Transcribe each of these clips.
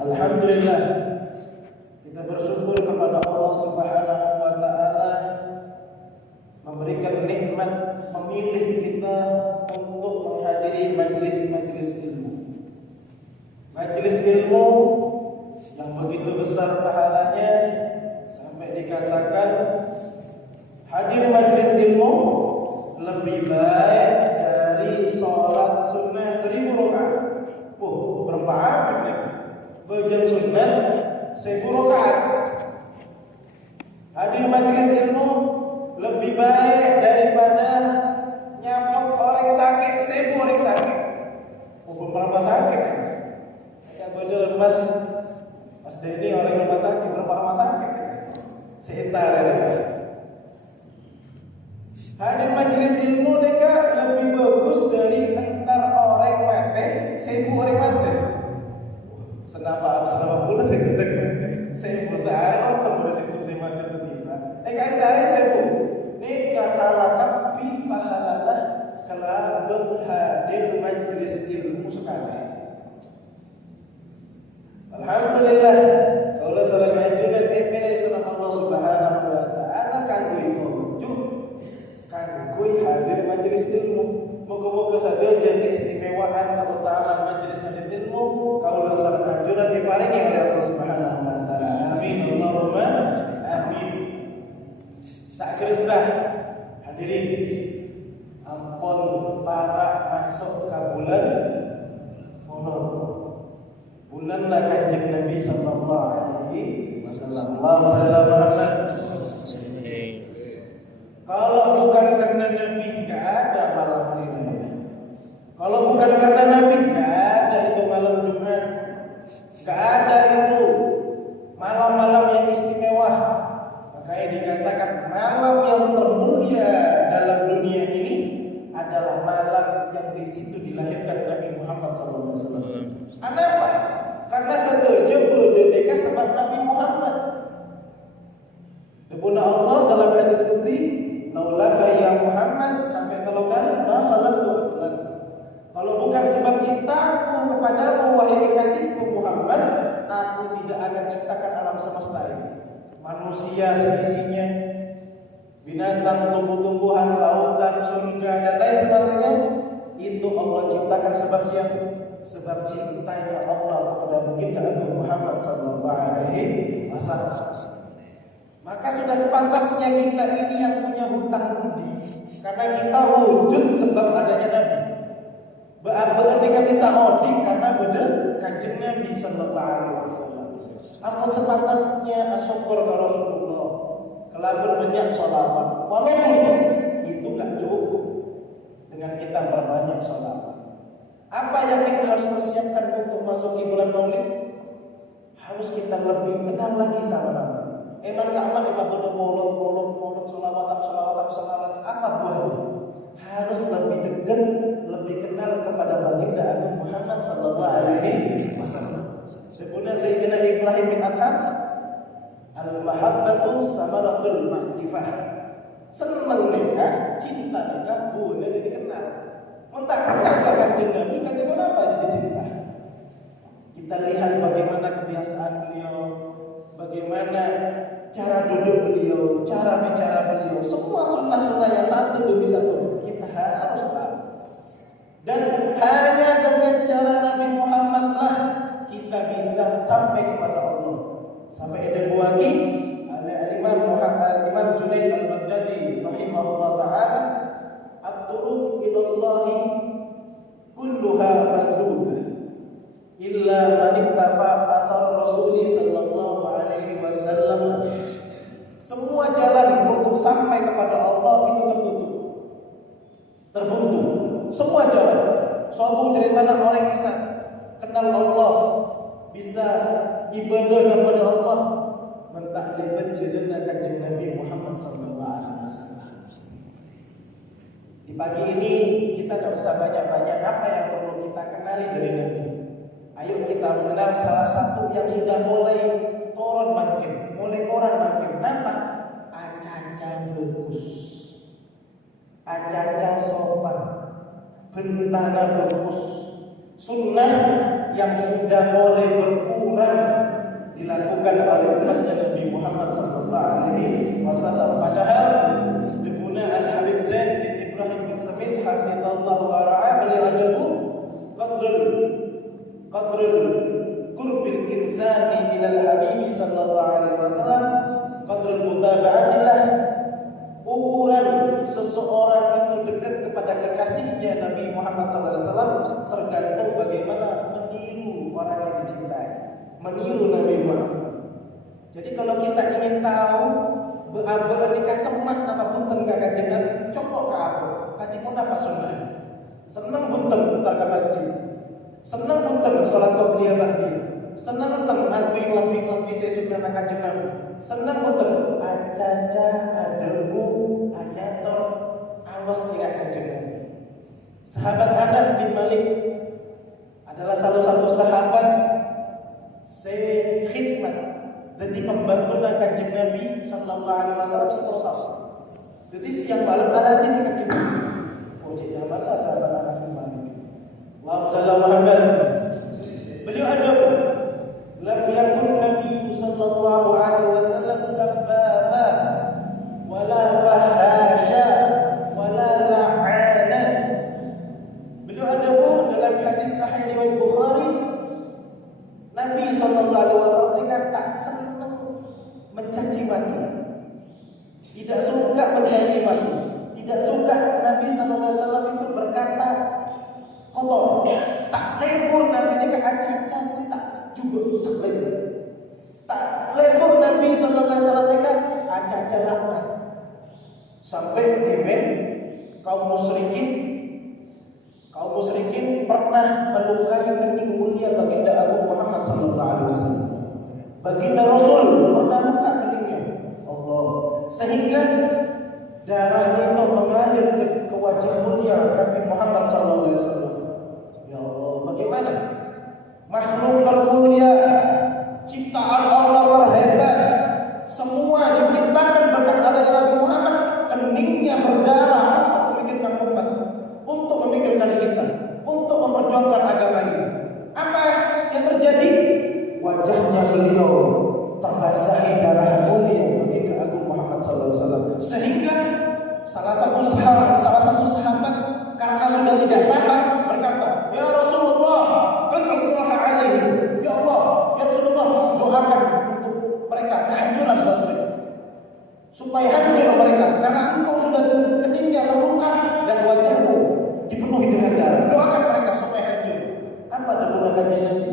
Alhamdulillah, kita bersyukur kepada Allah Subhanahu wa taala memberikan nikmat memilih kita untuk menghadiri majelis-majelis ilmu. Majelis ilmu yang begitu besar pahalanya sampai dikatakan hadir majelis ilmu lebih baik dari sholat sunnah 1000 rakaat. Berapa abad mereka? Bejam sunnah 1000 rakaat. Hadir majelis ilmu lebih baik daripada nyapot orang sakit 1000 orang sakit. Berapa sakit ya? Kayak bener Mas Denny orang rumah sakit, berapa rumah sakit ya? Sekitar ya. Hadir majelis ilmu mereka lebih bagus dari entar orang mati 1000 orang mati. Senapa bulan dek 1000 sehari orang bersih mati sebisa. Sehari 1000. Nika kalakapi pahalana kalau berhadir majelis ilmu sekali. Alhamdulillah, kalau salam ajunan epele sama Allah Subhanahu wa taala kanggo tujuh kanggo hadir majelis ilmu. Moga-moga saja keistimewaan keutamaan majelis hadir ilmu kalau salam ajunan diparingi oleh Allah Subhanahu wa taala. Amin Allahumma amin. Tak keresah hadirin ampun para masuk ke bulan bulan Kanjeng Nabi sallallahu alaihi wasallam. Allahumma Muhammad. Kalau bukan karena Nabi enggak ada malam hari raya. Kalau bukan karena Nabi enggak ada itu malam Jumat. Enggak ada itu malam-malam yang istimewa. Makanya dikatakan malam yang termulia dalam dunia ini adalah malam yang di situ dilahirkan Nabi Muhammad sallallahu alaihi wasallam. Kenapa? Karena setuju berdeka sebab Nabi Muhammad. Debuna Allah dalam hadis qudsi, "Laulaka ya Muhammad" sampai 3 kali, "ma khalaqtu aflak." Kalau bukan sebab cintaku kepadamu wahai kekasihku Muhammad, aku tidak akan ciptakan alam semesta ini. Manusia seisinya, binatang, tumbuh-tumbuhan, lautan, surga dan lain sebagainya, itu Allah ciptakan sebab siapa? Sebab cintanya Allah kepada baginda Nabi Muhammad sallallahu alaihi wasallam. Maka sudah sepantasnya kita ini yang punya hutang budi karena kita wujud sebab adanya Nabi. Berarti kita bisa odik karena beda Kanjeng Nabi sallallahu alaihi wasallam. Ampun sepantasnya asyukur ke Rasulullah. Kelabur banyak sholawat. Walaupun itu gak cukup dengan kita berbanyak sholawat. Apa yang kita harus persiapkan untuk masuk ke bulan Maulid? Harus kita lebih kenal lagi sama Nabi. Emang kapan bener mulut sholawat. Apa buahnya? Harus lebih dekat, lebih kenal kepada baginda Nabi Muhammad sallallahu alaihi wasallam. Sebutnya Sayyidina Ibrahim bin Adham, al-mahabbatu samaratul ma'rifah. Senang nikah, cinta nikah boleh dikenal. Mentah Kanjeng Nabi kata kenapa cinta? Kita lihat bagaimana kebiasaan beliau, bagaimana cara duduk beliau, cara bicara beliau, semua sunnah-sunnah yang satu demi satu kita harus tahu. Dan hanya dengan cara Nabi Muhammad lah kita bisa sampai kepada Allah. Sampai ada buaki Imam Junaid al-Baghdadi rahimahullah taala, at-turuq ilallahi kulluha masdudah illa man ittafa athar Rasuli sallallahu alaihi wasallam. Semua jalan untuk sampai kepada Allah itu terbuntu. Semua jalan. Sobung cerita orang bisa kenal Allah, bisa ibadah kepada Allah, mentaklifkan cerita Kanjeng Nabi Muhammad sallallahu alaihi wasallam. Di pagi ini kita tidak usah banyak-banyak apa yang perlu kita kenali dari Nabi. Ayo kita mengenal salah satu yang sudah mulai turun makin, mulai koran makin. Nama acaca bagus, acaca sopan, bentana bagus, sunnah yang sudah mulai berkurang dilakukan oleh umatnya Nabi Muhammad SAW. Padahal Ibnu Al-Habib Zain bin Ibrahim bin Samit hafizallahu wa ra'ah, beliau ada qadrul qurbil insani ila al-habibi sallallahu alaihi wasallam qadrul mutaba'atillah, ukuran seseorang itu dekat kepada kekasihnya Nabi Muhammad SAW tergantung bagaimana meniru orang yang dicintai, meniru Nabi Muhammad. Jadi kalau kita ingin tahu beabe nikah semak apa bunten kakak jenengan, cokok ke apa? Kati pun apa sunnah? Senang bunten entar ke masjid. Senang bunten salat qabliyah ba'diyah. Senang bunten ngakui lampi sesunnah kakak jenengan. Senang bunten acaca ademu ajator awas kakak jenengan. Sahabat Anas bin Malik adalah salah satu sahabat khidmat jadi pembantu Kanjeng Nabi sallallahu alaihi wasallam 10 tahun. Jadi siang malam ada di Kanjeng Nabi. Oh, jadi mana sahabat Anas bin Malik. Allahumma shalli Muhammad. Beliau ada lam yakun Nabi sallallahu alaihi wasallam sabbaba wala fahasha wala la'ana. Beliau ada dalam hadis sahih riwayat Bukhari, Nabi sallallahu alaihi wasallam tak senang mencaci maki, tidak suka mencaci maki, tidak suka Nabi sallallahu alaihi wasallam itu berkata kotor, tak lebur Nabi ini acaca sih tak juga tak lebur, tak lebur Nabi sallallahu alaihi wasallam ini acaca laknat, sampai kemen kaum musyrikin pernah melukai kening mulia baginda Agung Muhammad sallallahu alaihi wasallam. Baginda Rasul pernah luka keningnya Allah, sehingga darahnya itu mengalir ke wajah mulia Nabi Muhammad sallallahu alaihi wasallam. Ya Allah, bagaimana makhluk termulia, ciptaan Allah terhebat, semua diciptakan berkat adanya Nabi Muhammad, keningnya berdarah untuk memikirkan umat, untuk memikirkan kita, untuk memperjuangkan agama ini. Apa yang terjadi? Wajahnya beliau terbasahi darah mulia baginda Agung Muhammad SAW, sehingga salah satu sahabat karena sudah tidak tahan berkata, ya Rasulullah, Allah alaihi, ya Allah, ya Rasulullah, doakan untuk mereka kehancuran buat mereka, supaya hancur mereka, karena engkau sudah keningnya terluka dan wajahmu dipenuhi dengan darah. Doakan mereka supaya hancur. Apa doakannya Nabi?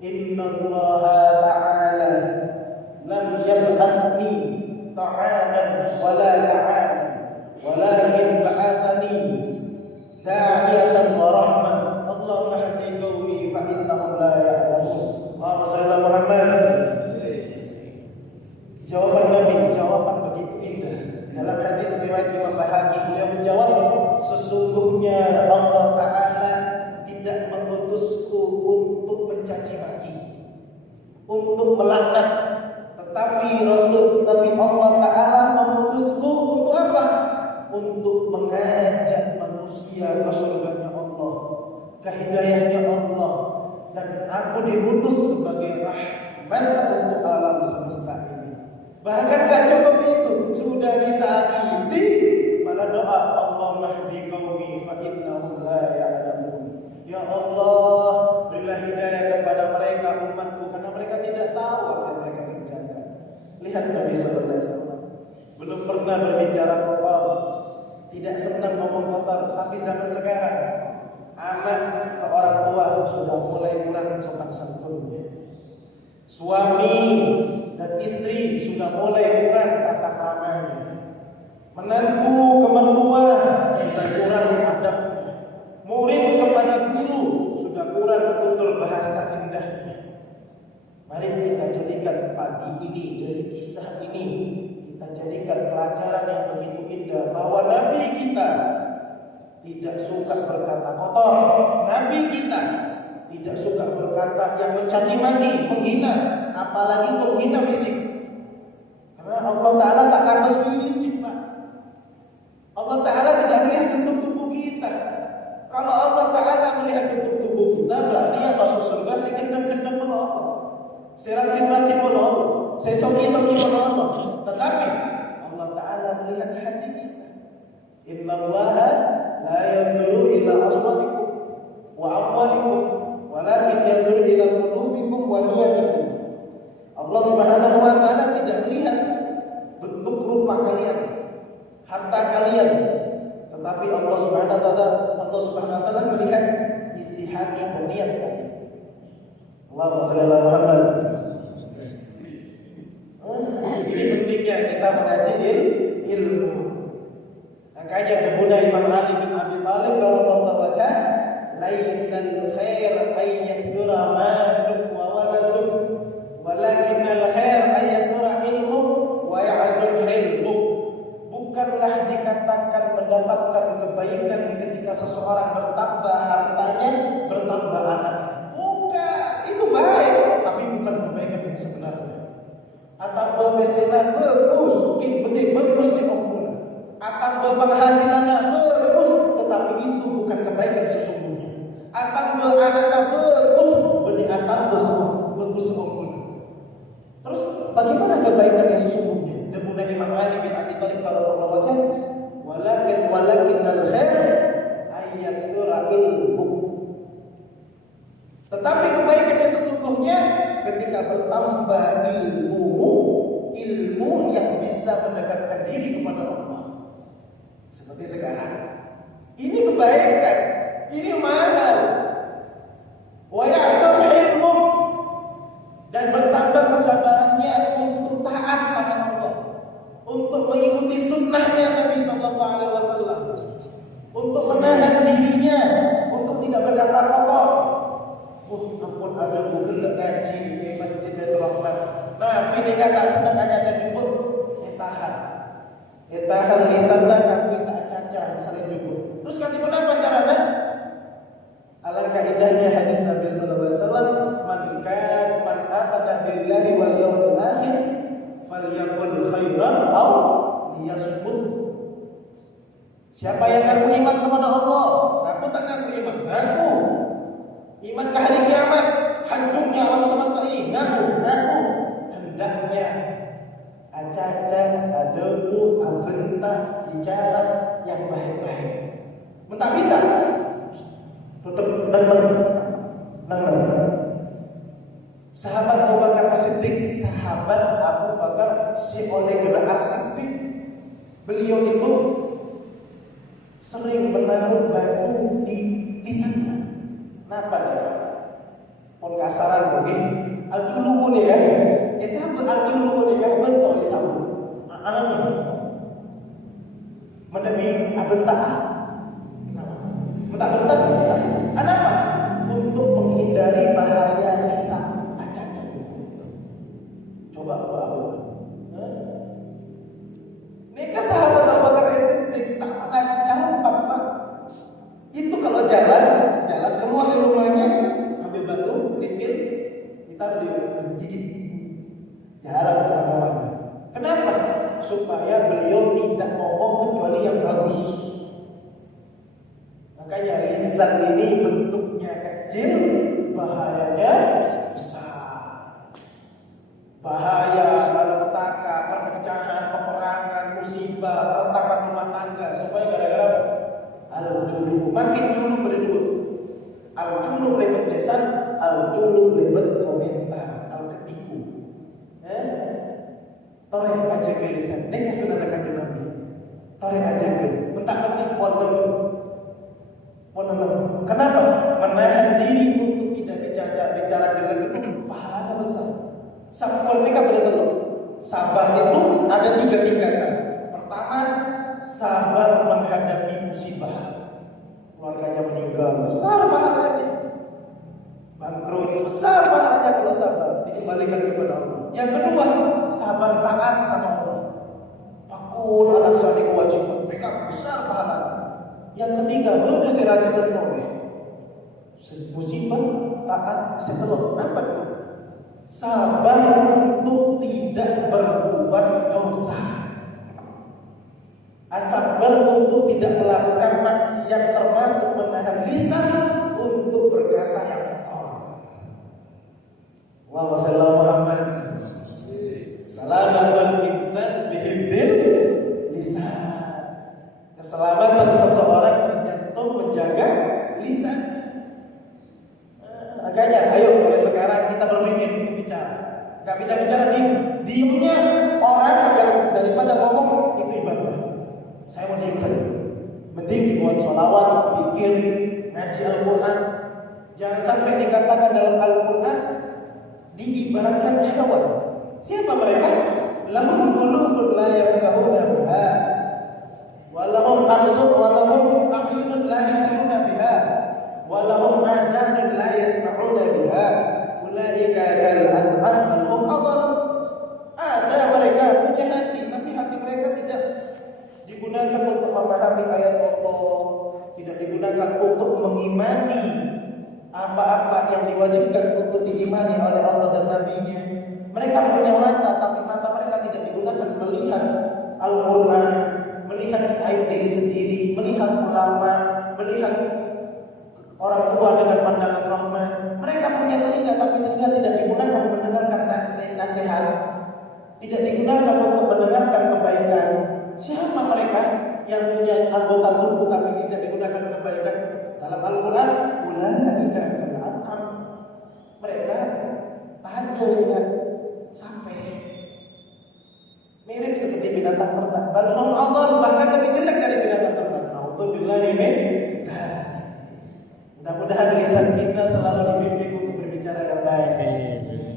Inna Allah ta'ala lam yab'athni ta'anan wala la'anan walakin ba'athani da'iyatan wa rahmah. Allahumma hadi qaumi fa innahum la ya'lamun. Allahumma shalli ala Muhammad. Jawaban Nabi, jawaban begitu indah. Dalam hadis riwayat Imam Baihaqi, beliau menjawab, sesungguhnya Allah Ta'ala tidak mengutusku untuk mencaci maki, untuk melaknat, tetapi Allah Ta'ala mengutusku untuk apa? Untuk mengajak manusia ke surganya Allah, ke hidayahnya Allah, dan aku diutus sebagai rahmat untuk alam semesta ini. Bahkan gak cukup itu, sudah disakiti, malah doa Allahumma hdi qaumi fa innahum la ya'lamun. Ya Allah, berilah hidayah kepada mereka umatku, karena mereka tidak tahu apa yang mereka kerjakan. Lihat Nabi sallallahu alaihi wasallam belum pernah berbicara kotor, tidak senang ngomong kotor, tapi zaman sekarang anak ke orang tua sudah mulai kurang sopan santunnya. Suami dan istri sudah mulai kurang tata keramanya. Menantu ke mertua sudah kurang adabnya. Murid kepada guru sudah kurang tutur bahasa indahnya. Mari kita jadikan pagi ini dari kisah ini, kita jadikan pelajaran yang begitu indah bahwa Nabi kita tidak suka berkata kotor. Nabi kita tidak suka berkata yang mencaci maki, menghina, apalagi untuk menghina fisik. Karena Allah Ta'ala tak harus fisik, Pak. Allah Ta'ala tidak melihat bentuk tubuh kita. Kalau Allah Ta'ala melihat bentuk tubuh kita, berarti yang masuk surga Serati-rati menolong, sesoki-soki menolong. Tetapi Allah Ta'ala melihat hati kita. Innallaha la yanzuru ila aswatikum wa amwalikum walakin yanzuru ila qulubikum wa niyatikum. Allah Subhanahu wa Ta'ala tidak melihat bentuk rupa kalian, harta kalian, tetapi Allah Subhanahu wa Ta'ala melihat isi hati dan niat kalian. Allahumma shalli ala Muhammad. Ini pentingnya kita mengaji ilmu. Makanya kebuna Imam Ali bin Abi Thalib radhiyallahu anhu, laisal khair ay yakthura maluk wa waladuk, walakinnal khair ay yakthura ilmu wa ya'dul hilmuk. Bukanlah dikatakan mendapatkan kebaikan ketika seseorang bertambah hartanya, bertambah anaknya. Bukan, itu baik, tapi bukan kebaikan yang sebenarnya. Atau mesenah bagus, benih bagus si pengguna. Atau penghasilannya bagus, tetapi itu bukan kebaikan sesungguhnya. Atau anak-anak bagus, benih atau bagus si pengguna. Terus bagaimana kebaikan yang sesungguhnya? Debuna Imam Ali bin Abi Thalib radhiyallahu anhu, walakinnal khair ayyakthura ilmu. Tetapi kebaikan yang sesungguhnya ketika bertambah ilmu yang bisa mendekatkan diri kepada Allah. Seperti sekarang. Ini kebaikan, ini mahal. Wa ya'dam ilmu, dan bertambah kesabarannya untuk taat sama Allah, untuk mengikuti sunnahnya Nabi Sallallahu Alaihi Wasallam, untuk menahan dirinya, untuk tidak berkata kotor. Ampun ada bukan ngaji di Masjid Rahmat. Nabi ini kata sedang caca jubuk, tahan lisanna kaki tak caca misalnya jubuk. Terus kata apa caranya? Alangkah indahnya hadis Nabi Sallallahu Alaihi Wasallam, man amana billahi wal yawmil akhir falyaqul khairan aw liyasmut. Siapa yang ngaku iman kepada Allah, aku tak ngaku iman, ngaku iman ke hari kiamat, hancurnya alam semesta ini, ngaku hendaknya acaca, adebu, abentah, bicara yang baik-baik. Mentah bisa tutup nang. Sahabat Abu Bakar As-Siddiq, sahabat Abu Bakar si oleh gelar As-Siddiq, beliau itu sering menaruh batu di lisannya. Kenapa nih? Pon kasaran mungkin al-julubu nih ya. Sabut al-julubu nih kan betul sabut. Menebi abentah. Mentah-mentah bisa. Kenapa? Untuk menghindari bahaya lisan. Aja. Coba apa? Nikah sahabat Abu Bakar As-Siddiq tak pernah campak, Pak. Itu kalau jalan keluar dari rumahnya, ambil batu, kerikil, kita digigit. Jalan kemana-mana. Kenapa? Supaya beliau tidak ngomong kecuali yang bagus. Makanya lisan ini bentuknya kecil, bahayanya besar. Bahaya malapetaka, perpecahan, peperangan, musibah, keretakan rumah tangga. Supaya gara-gara apa? Al-julu, makin julu berdua. Al-julu lebet lisan, al-julu lebet komentar, al-ketiku. Torek aja ke lisan. Ini sudah kajian Nabi. Torek aja ke. Mentak-mentik warna. Kenapa? Menahan diri untuk tidak bicara jelek itu pahalanya besar. Sabar ini kan begitu loh. Sabar itu ada 3 tingkatan. Pertama, sabar menghadapi musibah. Keluarganya meninggal, besar pahalanya. Bangkrut, besar pahalanya kalau sabar. Dikembalikan kepada Allah. Yang kedua, sabar taat sama Allah. Pakun anak suami kewajiban, mereka besar pahalanya. Yang ketiga, berdua rajin oleh musibah, taat, setelah apa itu? Sabar untuk tidak berbuat dosa. Sabar untuk tidak melakukan maksiat, termasuk menahan lisan untuk berkata yang kotor. Allahumma shalli ala Muhammad. Nggak bisa bicara diemnya orang yang daripada ngomong itu ibadah. Saya mau diem saja. Mending dibuat sholawat, pikir, ngaji Al-Quran. Jangan sampai dikatakan dalam Al-Quran diibaratkan hewan. Siapa mereka? Lahum qulubun la yafqahuna biha, wa lahum absarun wa lahum a'yunun la yubsiruna biha, wa lahum adhanun la yasma'una biha, ulaika kal an'am bal hum adall. Ada mereka punya hati, tapi hati mereka tidak digunakan untuk memahami ayat Allah, tidak digunakan untuk mengimani apa-apa yang diwajibkan untuk diimani oleh Allah dan Nabi-Nya. Mereka punya mata, tapi mata mereka tidak digunakan melihat Al-Quran, melihat aib diri sendiri, melihat ulama, melihat orang tua dengan pandangan rahmat. Mereka punya telinga, tapi telinga tidak digunakan mendengarkan nasihat, tidak digunakan untuk mendengarkan kebaikan. Siapa mereka yang punya anggota tubuh tapi tidak digunakan kebaikan? Dalam Al-Quran, ulaika kal an'am. Mereka ada yang sampai mirip seperti binatang ternak. Bal hum adall, bahkan lebih jelek dari binatang ternak. Nauzubillahi min dzalik. Mudah-mudahan lisan kita selalu dibimbing untuk berbicara yang baik.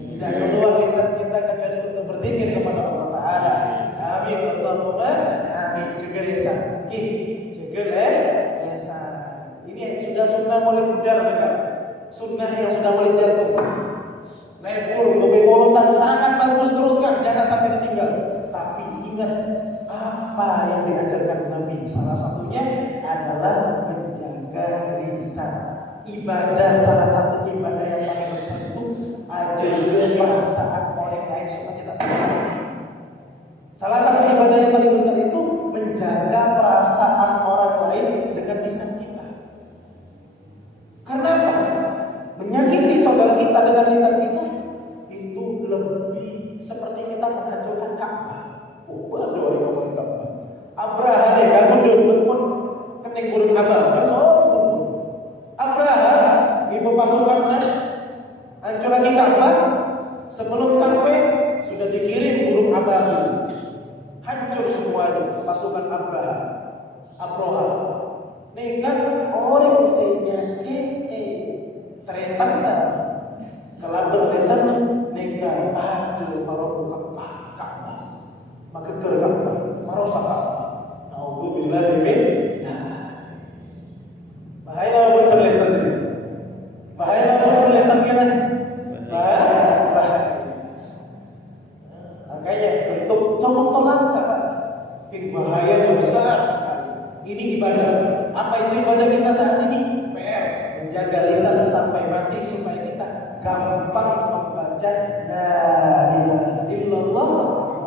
Tidak keluar lisan kita kecuali untuk berzikir kepada Allah Taala. Amin Allahumma amin. Jaga lisan. Jaga lisan. Ini sudah sunnah mulai pudar sekarang. Sunnah yang sudah mulai jatuh. Lebur, bebolotan sangat bagus, teruskan, jangan sampai ditinggal. Tapi ingat apa yang diajarkan Nabi. Salah satunya adalah menjaga lisan. Ibadah, salah satu ibadah yang paling besar itu ajaga perasaan orang lain supaya kita sadar. Salah satu ibadah yang paling besar itu menjaga perasaan orang lain dengan lisan kita. Karena apa? Menyakiti saudara kita dengan lisan kita itu lebih seperti kita menghancurkan Ka'bah. Oh, ada orang ngomong Ka'bah. Abraha deh, kamu demen pun kening burung abang, sombong. Abraha ibu pasukannya hancur lagi Ka'bah. Sebelum sampai sudah dikirim burung abang. Hancur semuanya pasukan Abraha. Nekan orang usianya tertanda kalau berlesan neka ada para buka Ka'bah maka Ka'bah marosak Ka'bah. Nauzubillah min bahaya pun terlesan ini. Bahaya pun terlesan kan? Bahaya. Makanya bentuk comong tolak Pak. Bahayanya besar sekali. Ini ibadah. Apa itu ibadah kita saat ini? PR, menjaga lisan sampai mati supaya kita gampang membaca la ilaha illallah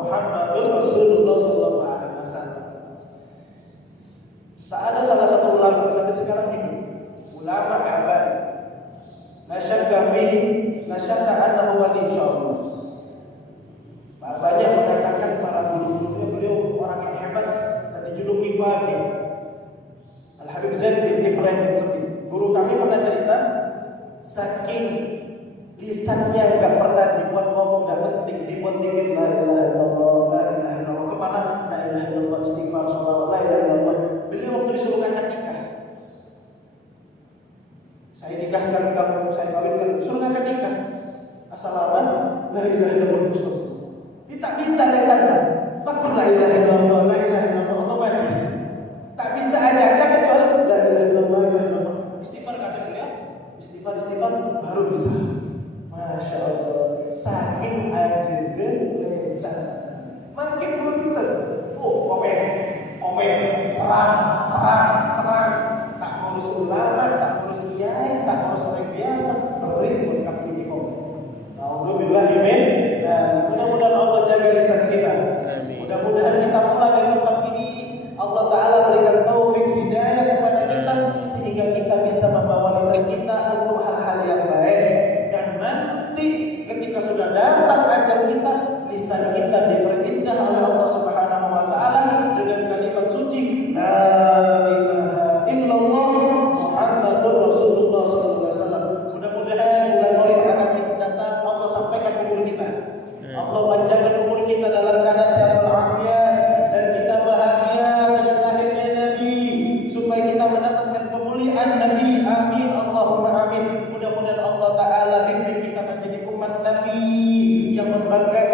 Muhammadur Rasulullah sallallahu alaihi wasallam. Ada salah satu ulama sampai sekarang hidup, ulama habaib. La syakka fihi, la syakka annahu wali insyaallah. Banyak mengatakan para guru-gurunya beliau orang yang hebat dan dijuluki faqih. Al-Habib Zaid bin Ibrahim bin Sabit. Guru kami pernah cerita, saking lisannya gak pernah dibuat ngomong gak penting, dibuat dikir la ilaha illallah, la ilaha illallah, kemana la ilaha illallah, istighfar, sholawat, la ilaha illallah. Beliau waktu disuruh ngangkat nikah, saya nikahkan kamu, saya kawinkan, suruh ngangkat nikah, assalamualaikum, la ilaha illallah, Mustafa. Dia tak bisa dari sana, takut la ilaha illallah, la ilaha illallah, otomatis. Tak bisa aja kecuali la ilaha illallah, la ilaha illallah. Istighfar kadang ya. Istighfar baru bisa. Masya Allah. Saking aja gelesan. Makin bunter. Oh, komen. Serang. Tak ngurus ulama, tak ngurus kiai, tak ngurus orang biasa. Beri pun pilih komen. Nauzubillahi min. Nah, mudah-mudahan Allah jaga lisan kita. Mudah-mudahan kita pulang dari tempat ini Allah Ta'ala berikan taufik hidayah kepada kita sehingga kita bisa membawa lisan kita untuk hal-hal yang baik. Dan nanti ketika sudah datang ajal kita, lisan kita diperindah oleh Allah Subhanahu wa Ta'ala dengan kalimat suci la ilaha illallah Muhammadur Rasulullah sallallahu alaihi wasallam. Mudah-mudahan bulan Maulid akan kita datang Allah sampaikan umur kita. Allah panjangkan umur kita dalam keadaan sehat walafiat, dan kita bahagia dengan lahirnya Nabi, supaya kita mendapatkan kemuliaan Nabi. Amin, Allahumma amin. Mudah-mudahan Allah Ta'ala bimbing kita menjadi umat Nabi yang membanggakan